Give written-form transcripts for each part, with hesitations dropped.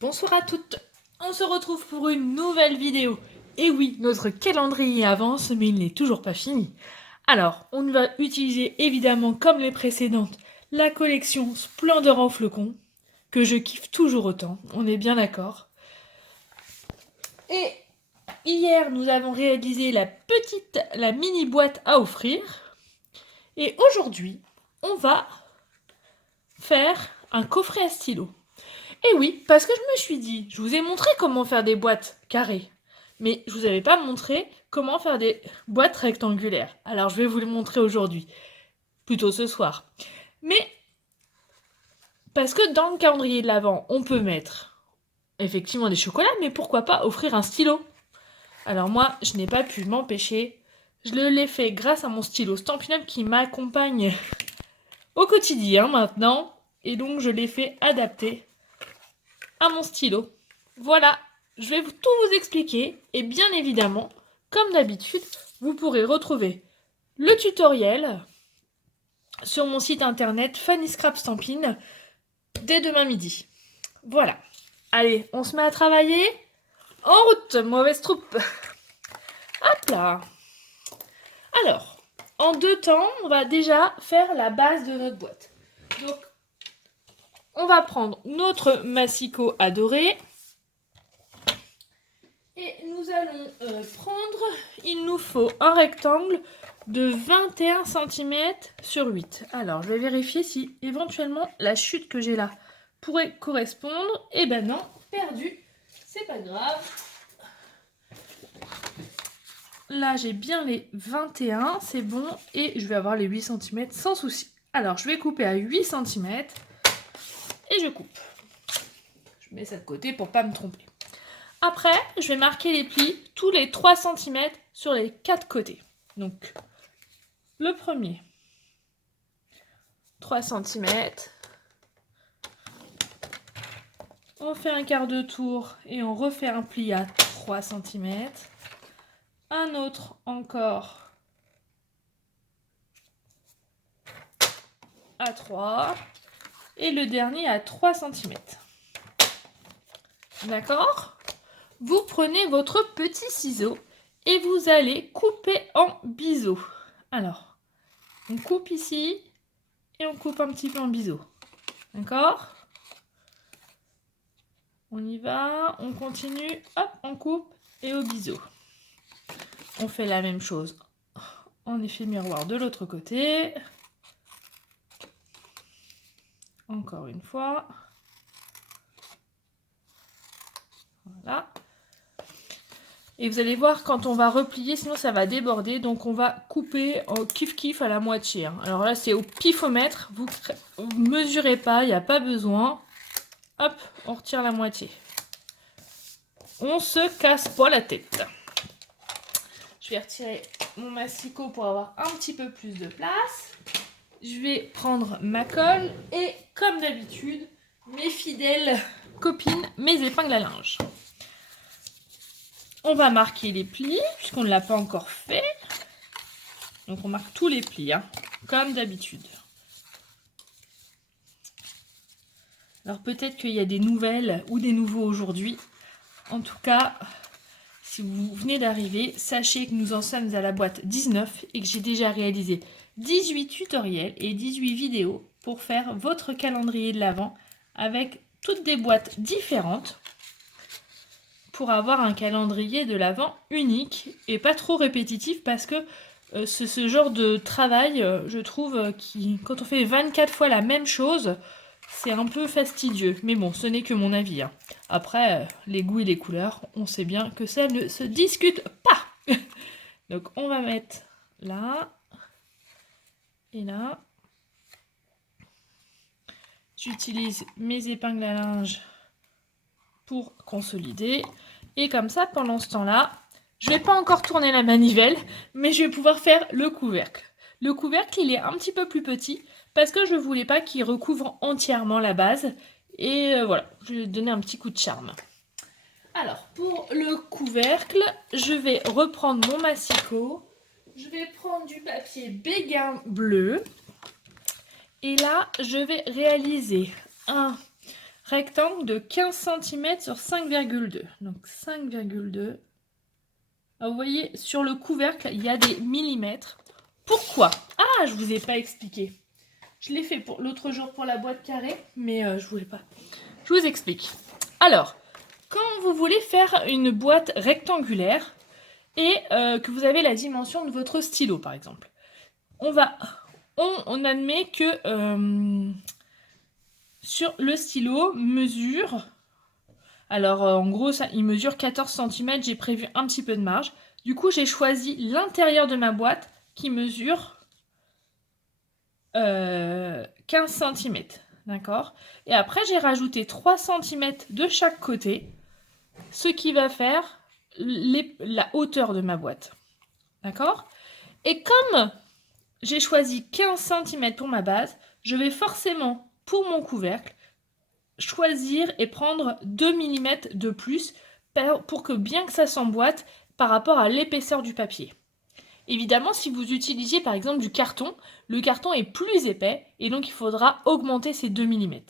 Bonsoir à toutes, on se retrouve pour une nouvelle vidéo. Et oui, notre calendrier avance, mais il n'est toujours pas fini. Alors, on va utiliser évidemment, comme les précédentes, la collection Splendeur en flocons, que je kiffe toujours autant, on est bien d'accord. Et hier, nous avons réalisé la mini boîte à offrir. Et aujourd'hui, on va faire un coffret à stylo. Et oui, parce que je me suis dit, je vous ai montré comment faire des boîtes carrées, mais je vous avais pas montré comment faire des boîtes rectangulaires. Alors je vais vous le montrer aujourd'hui, plutôt ce soir. Mais parce que dans le calendrier de l'Avent, on peut mettre effectivement des chocolats, mais pourquoi pas offrir un stylo? Alors moi, je n'ai pas pu m'empêcher. Je l'ai fait grâce à mon stylo Stampin' Up qui m'accompagne au quotidien maintenant, et donc je l'ai fait adapter à mon stylo. Voilà, je vais tout vous expliquer et bien évidemment, comme d'habitude, vous pourrez retrouver le tutoriel sur mon site internet Fanny Scrap Stampin' dès demain midi. Voilà. Allez, on se met à travailler. En route, mauvaise troupe. Hop là. Alors, en deux temps, on va déjà faire la base de notre boîte. Donc, on va prendre notre massicot adoré. Et nous allons il nous faut un rectangle de 21 cm sur 8. Alors, je vais vérifier si éventuellement la chute que j'ai là pourrait correspondre. Eh ben non, perdu, c'est pas grave. Là, j'ai bien les 21, c'est bon, et je vais avoir les 8 cm sans souci. Alors, je vais couper à 8 cm et je coupe. Je mets ça de côté pour pas me tromper. Après, je vais marquer les plis tous les 3 cm sur les 4 côtés. Donc, le premier, 3 cm. On fait un quart de tour et on refait un pli à 3 cm. Un autre encore à 3. Et le dernier à 3 cm. D'accord ? Vous prenez votre petit ciseau et vous allez couper en biseau. Alors, on coupe ici et on coupe un petit peu en biseau. D'accord ? On y va, on continue, hop, on coupe et au biseau. On fait la même chose en effet miroir de l'autre côté. Encore une fois. Voilà. Et vous allez voir, quand on va replier, sinon ça va déborder. Donc on va couper en kiff-kiff à la moitié. Alors là, c'est au pifomètre. Vous ne mesurez pas, il n'y a pas besoin. Hop, on retire la moitié. On se casse pas la tête. Je vais retirer mon massicot pour avoir un petit peu plus de place. Je vais prendre ma colle et, comme d'habitude, mes fidèles copines, mes épingles à linge. On va marquer les plis, puisqu'on ne l'a pas encore fait. Donc on marque tous les plis, hein, comme d'habitude. Alors peut-être qu'il y a des nouvelles ou des nouveaux aujourd'hui. En tout cas, si vous venez d'arriver, sachez que nous en sommes à la boîte 19 et que j'ai déjà réalisé 18 tutoriels et 18 vidéos pour faire votre calendrier de l'Avent avec toutes des boîtes différentes pour avoir un calendrier de l'Avent unique et pas trop répétitif parce que c'est ce genre de travail, je trouve, qui, quand on fait 24 fois la même chose, c'est un peu fastidieux. Mais bon, ce n'est que mon avis. Hein. Après, les goûts et les couleurs, on sait bien que ça ne se discute pas. Donc on va mettre là et là. J'utilise mes épingles à linge pour consolider. Et comme ça, pendant ce temps-là, je ne vais pas encore tourner la manivelle, mais je vais pouvoir faire le couvercle. Le couvercle, il est un petit peu plus petit parce que je ne voulais pas qu'il recouvre entièrement la base. Et voilà, je vais donner un petit coup de charme. Alors, pour le couvercle, je vais reprendre mon massicot. Je vais prendre du papier béguin bleu. Et là, je vais réaliser un rectangle de 15 cm sur 5,2. Donc 5,2. Vous voyez, sur le couvercle, il y a des millimètres. Pourquoi? Ah, je ne vous ai pas expliqué. Je l'ai fait pour l'autre jour pour la boîte carrée, mais je ne voulais pas. Je vous explique. Alors, quand vous voulez faire une boîte rectangulaire et que vous avez la dimension de votre stylo, par exemple, on admet que sur le stylo mesure... Alors, en gros, il mesure 14 cm. J'ai prévu un petit peu de marge. Du coup, j'ai choisi l'intérieur de ma boîte qui mesure 15 cm. D'accord? Et après, j'ai rajouté 3 cm de chaque côté, ce qui va faire la hauteur de ma boîte. D'accord? Et comme j'ai choisi 15 cm pour ma base, je vais forcément, pour mon couvercle, choisir et prendre 2 mm de plus pour que bien que ça s'emboîte par rapport à l'épaisseur du papier. Évidemment, si vous utilisiez par exemple du carton, le carton est plus épais et donc il faudra augmenter ces 2 mm.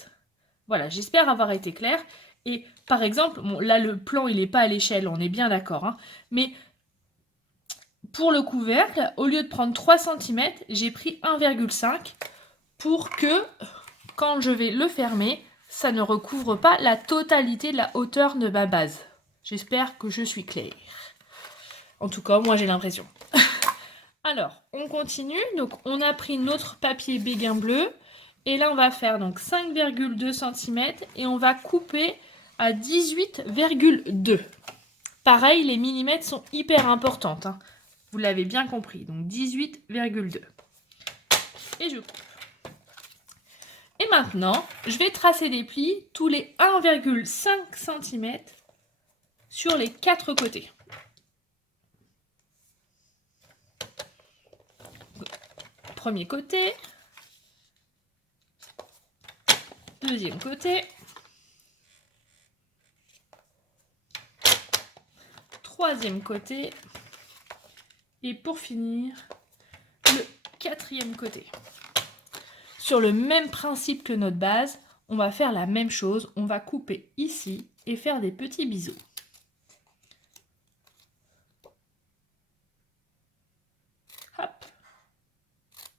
Voilà, j'espère avoir été clair. Et par exemple, bon, là le plan il n'est pas à l'échelle, on est bien d'accord, hein, mais pour le couvercle, au lieu de prendre 3 cm, j'ai pris 1,5 pour que quand je vais le fermer, ça ne recouvre pas la totalité de la hauteur de ma base. J'espère que je suis claire. En tout cas, moi j'ai l'impression. Alors, on continue. Donc, on a pris notre papier béguin bleu. Et là, on va faire donc 5,2 cm et on va couper à 18,2. Pareil, les millimètres sont hyper importantes, hein. Vous l'avez bien compris. Donc, 18,2. Et je coupe. Et maintenant, je vais tracer des plis tous les 1,5 cm sur les 4 côtés. Premier côté. Deuxième côté. Troisième côté. Et pour finir, le quatrième côté. Sur le même principe que notre base, on va faire la même chose. On va couper ici et faire des petits biseaux. Hop.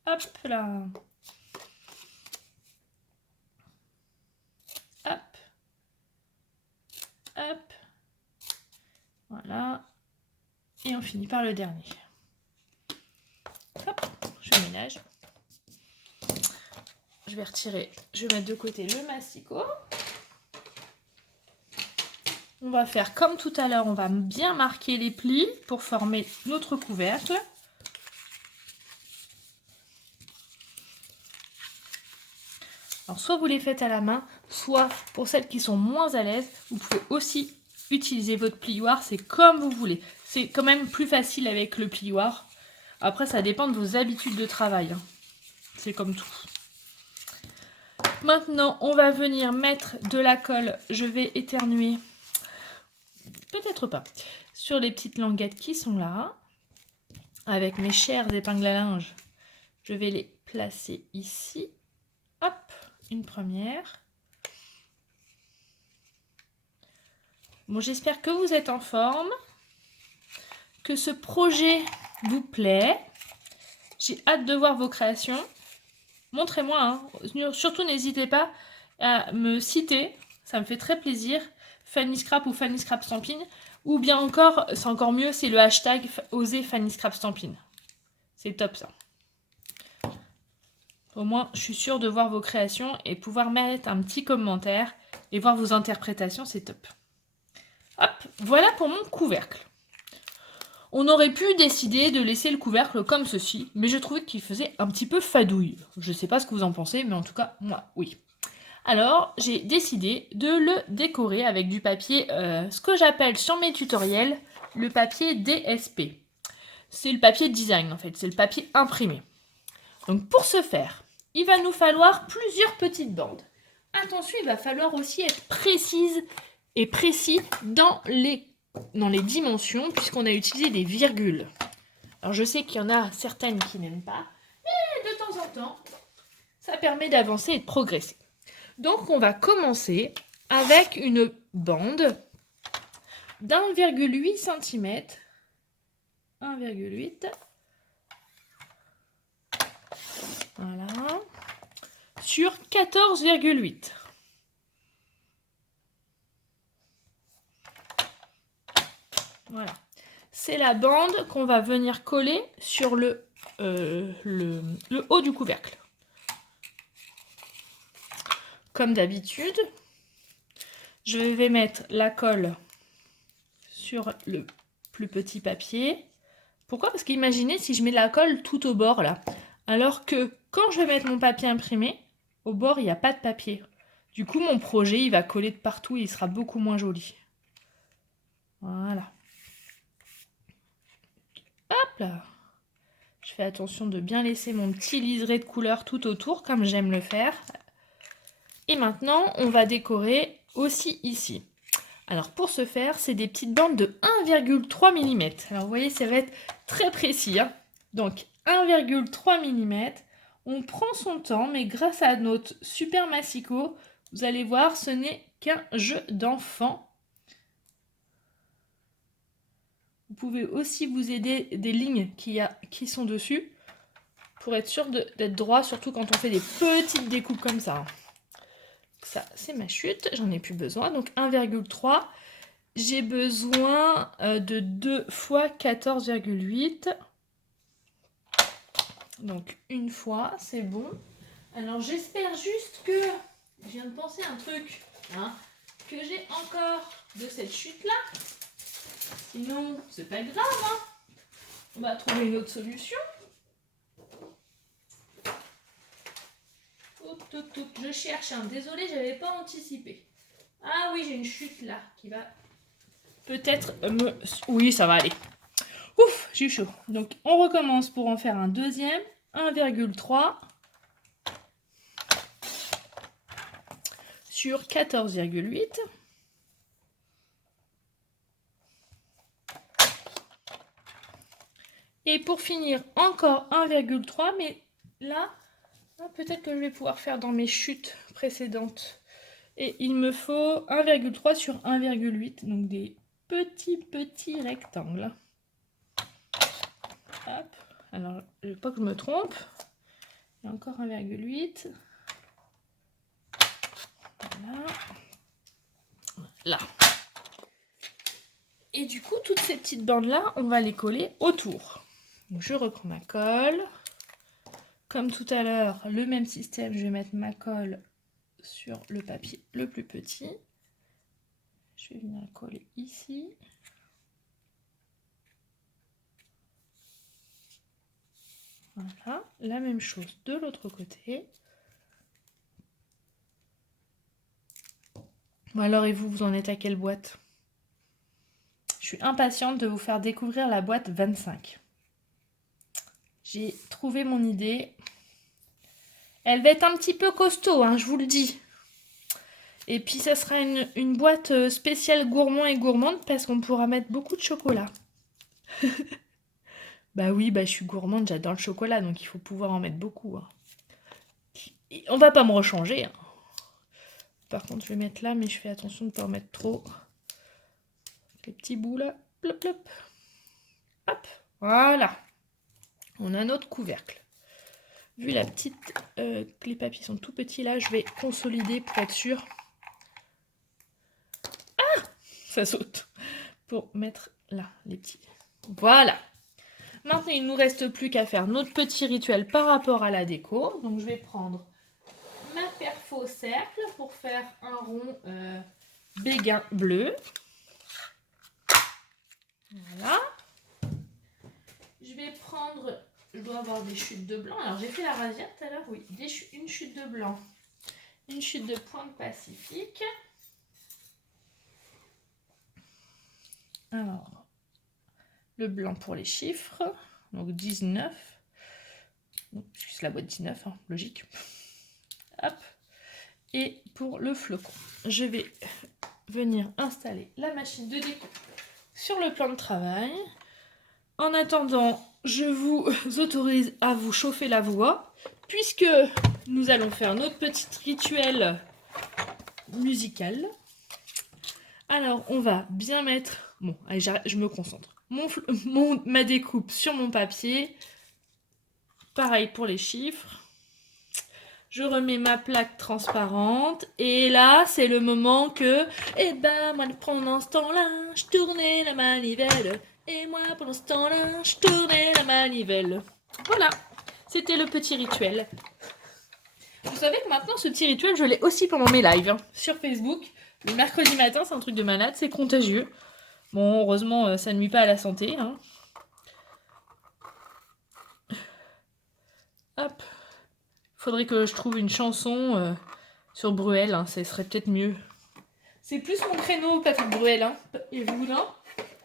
Hop là. Hop. Hop. Voilà. Et on finit par le dernier. Hop. Je ménage. Je vais retirer, je vais mettre de côté le masticot. On va faire comme tout à l'heure, on va bien marquer les plis pour former notre couvercle. Alors soit vous les faites à la main, soit pour celles qui sont moins à l'aise, vous pouvez aussi utiliser votre plioir, c'est comme vous voulez. C'est quand même plus facile avec le plioir. Après ça dépend de vos habitudes de travail, hein. C'est comme tout. Maintenant, on va venir mettre de la colle. Je vais éternuer, peut-être pas, sur les petites languettes qui sont là. Avec mes chères épingles à linge, je vais les placer ici. Hop, une première. Bon, j'espère que vous êtes en forme, que ce projet vous plaît. J'ai hâte de voir vos créations. Montrez-moi, hein. Surtout n'hésitez pas à me citer, ça me fait très plaisir, Fanny Scrap ou Fanny Scrap Stampin', ou bien encore, c'est encore mieux, c'est le hashtag Osez Fanny Scrap Stampin'. C'est top ça. Au moins, je suis sûre de voir vos créations et pouvoir mettre un petit commentaire et voir vos interprétations, c'est top. Hop, voilà pour mon couvercle. On aurait pu décider de laisser le couvercle comme ceci, mais je trouvais qu'il faisait un petit peu fadouille. Je ne sais pas ce que vous en pensez, mais en tout cas, moi, oui. Alors, j'ai décidé de le décorer avec du papier, ce que j'appelle sur mes tutoriels, le papier DSP. C'est le papier design, en fait, c'est le papier imprimé. Donc, pour ce faire, il va nous falloir plusieurs petites bandes. Attention, il va falloir aussi être précise et précis dans les dimensions, puisqu'on a utilisé des virgules. Alors je sais qu'il y en a certaines qui n'aiment pas, mais de temps en temps, ça permet d'avancer et de progresser. Donc on va commencer avec une bande d'1,8 cm. 1,8. Voilà. Sur 14,8. Voilà. C'est la bande qu'on va venir coller sur le haut du couvercle. Comme d'habitude, je vais mettre la colle sur le plus petit papier. Pourquoi? Parce qu'imaginez si je mets la colle tout au bord là. Alors que quand je vais mettre mon papier imprimé, au bord il n'y a pas de papier. Du coup mon projet il va coller de partout et il sera beaucoup moins joli. Voilà. Hop là. Je fais attention de bien laisser mon petit liseré de couleur tout autour comme j'aime le faire. Et maintenant on va décorer aussi ici. Alors pour ce faire, c'est des petites bandes de 1,3 mm. Alors vous voyez, ça va être très précis. Hein. Donc 1,3 mm. On prend son temps, mais grâce à notre super massicot, vous allez voir, ce n'est qu'un jeu d'enfant. Vous pouvez aussi vous aider des lignes qui sont dessus pour être sûr d'être droit, surtout quand on fait des petites découpes comme ça. Ça, c'est ma chute, j'en ai plus besoin. Donc 1,3. J'ai besoin de 2 fois 14,8. Donc une fois, c'est bon. Alors j'espère juste que... Je viens de penser à un truc. Hein, que j'ai encore de cette chute-là. Sinon, c'est pas grave. Hein. On va trouver une autre solution. Je cherche. Hein. Désolée, j'avais pas anticipé. Ah oui, j'ai une chute là qui va... Peut-être me... Oui, ça va aller. Ouf, j'ai eu chaud. Donc, on recommence pour en faire un deuxième. 1,3 sur 14,8. Et pour finir, encore 1,3. Mais là, peut-être que je vais pouvoir faire dans mes chutes précédentes. Et il me faut 1,3 sur 1,8. Donc, des petits rectangles. Hop. Alors, je ne veux pas que je me trompe. Il y a encore 1,8. Voilà. Là. Et du coup, toutes ces petites bandes-là, on va les coller autour. Donc, je reprends ma colle. Comme tout à l'heure, le même système, je vais mettre ma colle sur le papier le plus petit. Je vais venir coller ici. Voilà, la même chose de l'autre côté. Bon alors, et vous en êtes à quelle boîte? Je suis impatiente de vous faire découvrir la boîte 25. J'ai trouvé mon idée. Elle va être un petit peu costaud, hein, je vous le dis. Et puis ça sera une boîte spéciale gourmand et gourmande parce qu'on pourra mettre beaucoup de chocolat. Bah oui, je suis gourmande, j'adore le chocolat, donc il faut pouvoir en mettre beaucoup. Hein. Et on va pas me rechanger. Hein. Par contre, je vais mettre là, mais je fais attention de ne pas en mettre trop. Les petits bouts là, plop plop. Hop, voilà. On a notre couvercle. Vu la petite, que les papiers sont tout petits là, je vais consolider pour être sûr. Ah, ça saute. Pour mettre là, les petits. Voilà. Maintenant, il ne nous reste plus qu'à faire notre petit rituel par rapport à la déco. Donc, je vais prendre ma perfo cercle pour faire un rond béguin bleu. Voilà. Je vais prendre... Je dois avoir des chutes de blanc. Alors, j'ai fait la rasière tout à l'heure. Oui, une chute de blanc. Une chute de pointe pacifique. Alors, le blanc pour les chiffres. Donc, 19. C'est la boîte 19, hein, logique. Hop. Et pour le flocon, je vais venir installer la machine de déco sur le plan de travail. En attendant, je vous autorise à vous chauffer la voix, puisque nous allons faire notre petit rituel musical. Alors, on va bien mettre... Bon, allez, je me concentre. Ma découpe sur mon papier. Pareil pour les chiffres. Je remets ma plaque transparente. Et là, c'est le moment que... Eh ben, moi, pendant ce temps-là, je tournais la manivelle. Et moi, pendant ce temps-là, je tournais la manivelle. Voilà, c'était le petit rituel. Vous savez que maintenant, ce petit rituel, je l'ai aussi pendant mes lives. Hein, sur Facebook. Le mercredi matin, c'est un truc de malade, c'est contagieux. Bon, heureusement, ça ne nuit pas à la santé. Hein. Hop. Faudrait que je trouve une chanson sur Bruel, hein, ça serait peut-être mieux. C'est plus mon créneau, Patrick Bruel. Hein. Et vous, là?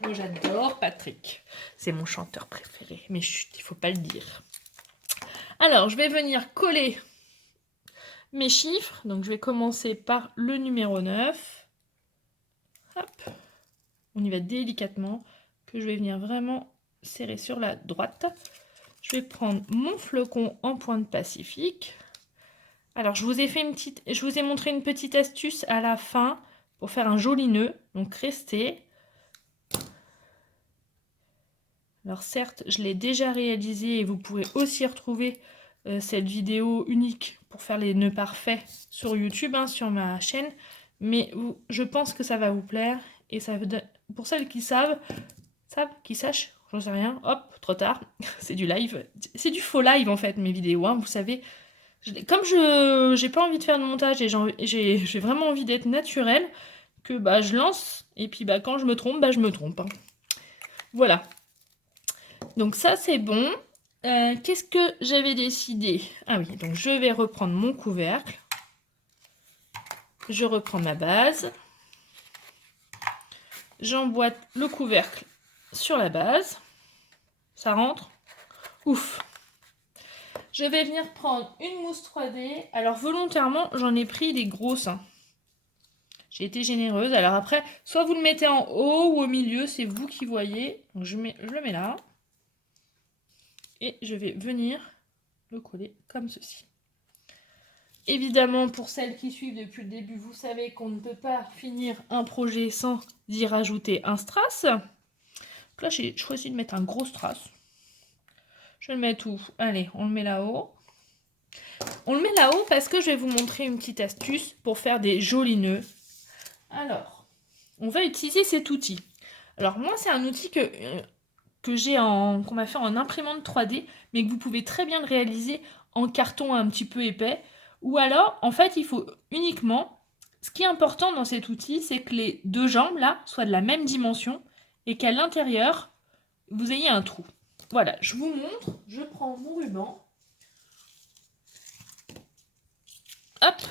Moi, j'adore Patrick. C'est mon chanteur préféré. Mais chut, il faut pas le dire. Alors, je vais venir coller mes chiffres. Donc, je vais commencer par le numéro 9. Hop. On y va délicatement, que je vais venir vraiment serrer sur la droite. Je vais prendre mon flocon en pointe pacifique. Alors, je vous ai montré une petite astuce à la fin pour faire un joli nœud. Donc, restez. Alors, certes, je l'ai déjà réalisé et vous pourrez aussi retrouver cette vidéo unique pour faire les nœuds parfaits sur YouTube, hein, sur ma chaîne. Mais je pense que ça va vous plaire. Et ça pour celles qui savent, qui sachent, j'en sais rien, hop, trop tard, c'est du live. C'est du faux live en fait, mes vidéos, hein, vous savez. Comme j'ai pas envie de faire de montage et j'ai vraiment envie d'être naturelle, que bah, je lance, et puis bah, quand je me trompe, bah, je me trompe. Hein. Voilà. Donc ça, c'est bon. Qu'est-ce que j'avais décidé? Ah oui, donc je vais reprendre mon couvercle. Je reprends ma base. J'emboîte le couvercle sur la base. Ça rentre? Ouf! Je vais venir prendre une mousse 3D. Alors volontairement, j'en ai pris des grosses. Hein. J'ai été généreuse. Alors après, soit vous le mettez en haut ou au milieu, c'est vous qui voyez. Donc je le mets là. Et je vais venir le coller comme ceci. Évidemment, pour celles qui suivent depuis le début, vous savez qu'on ne peut pas finir un projet sans y rajouter un strass. Donc là, j'ai choisi de mettre un gros strass. Je vais le mettre où? Allez, on le met là-haut. On le met là-haut parce que je vais vous montrer une petite astuce pour faire des jolis nœuds. Alors, on va utiliser cet outil. Alors moi, c'est un outil qu'on m'a fait en imprimante 3D, mais que vous pouvez très bien le réaliser en carton un petit peu épais. Ou alors, en fait, il faut uniquement... Ce qui est important dans cet outil, c'est que les deux jambes, là, soient de la même dimension et qu'à l'intérieur, vous ayez un trou. Voilà, je vous montre. Je prends mon ruban. Hop.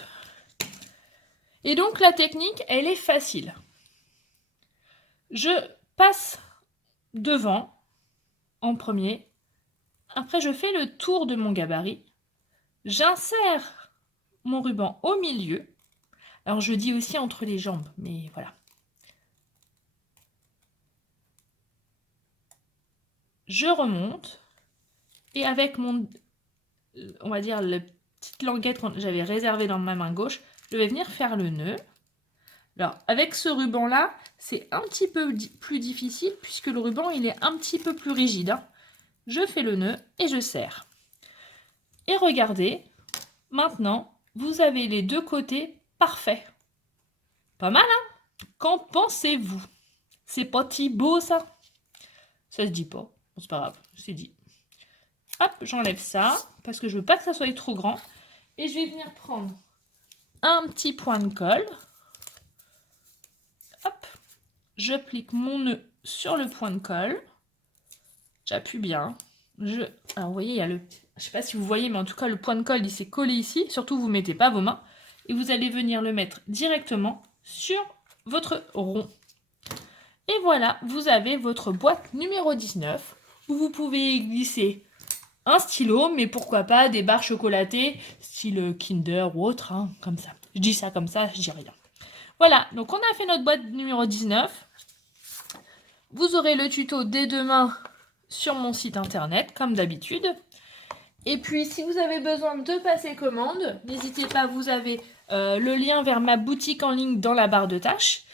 Et donc, la technique, elle est facile. Je passe devant en premier. Après, je fais le tour de mon gabarit. J'insère mon ruban au milieu. Alors, je dis aussi entre les jambes, mais voilà. Je remonte. Et avec mon, on va dire, la petite languette que j'avais réservée dans ma main gauche, je vais venir faire le nœud. Alors, avec ce ruban-là, c'est un petit peu plus difficile puisque le ruban, il est un petit peu plus rigide. Hein. Je fais le nœud et je serre. Et regardez, maintenant, vous avez les deux côtés parfaits. Pas mal, hein? Qu'en pensez-vous? C'est pas si beau, ça? Ça se dit pas. Bon, c'est pas grave, c'est dit. Hop, j'enlève ça parce que je veux pas que ça soit trop grand. Et je vais venir prendre un petit point de colle. Hop, j'applique mon nœud sur le point de colle. J'appuie bien. Alors, vous voyez, il y a le... Je sais pas si vous voyez, mais en tout cas, le point de colle, il s'est collé ici. Surtout, vous ne mettez pas vos mains. Et vous allez venir le mettre directement sur votre rond. Et voilà, vous avez votre boîte numéro 19, où vous pouvez glisser un stylo, mais pourquoi pas des barres chocolatées, style Kinder ou autre, hein, comme ça. Je dis ça comme ça, je dis rien. Voilà, donc on a fait notre boîte numéro 19. Vous aurez le tuto dès demain sur mon site internet, comme d'habitude. Et puis, si vous avez besoin de passer commande, n'hésitez pas, vous avez le lien vers ma boutique en ligne dans la barre de tâches.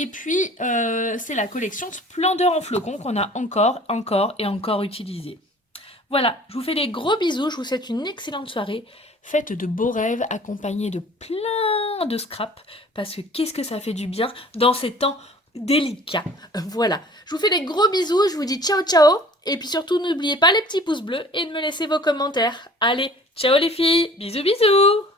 Et puis, c'est la collection Splendeur en flocons qu'on a encore utilisée. Voilà, je vous fais des gros bisous, je vous souhaite une excellente soirée. Faites de beaux rêves accompagnés de plein de scraps, parce que qu'est-ce que ça fait du bien dans ces temps délicats. Voilà, je vous fais des gros bisous, je vous dis ciao ciao, et puis surtout n'oubliez pas les petits pouces bleus et de me laisser vos commentaires. Allez, ciao les filles, bisous bisous.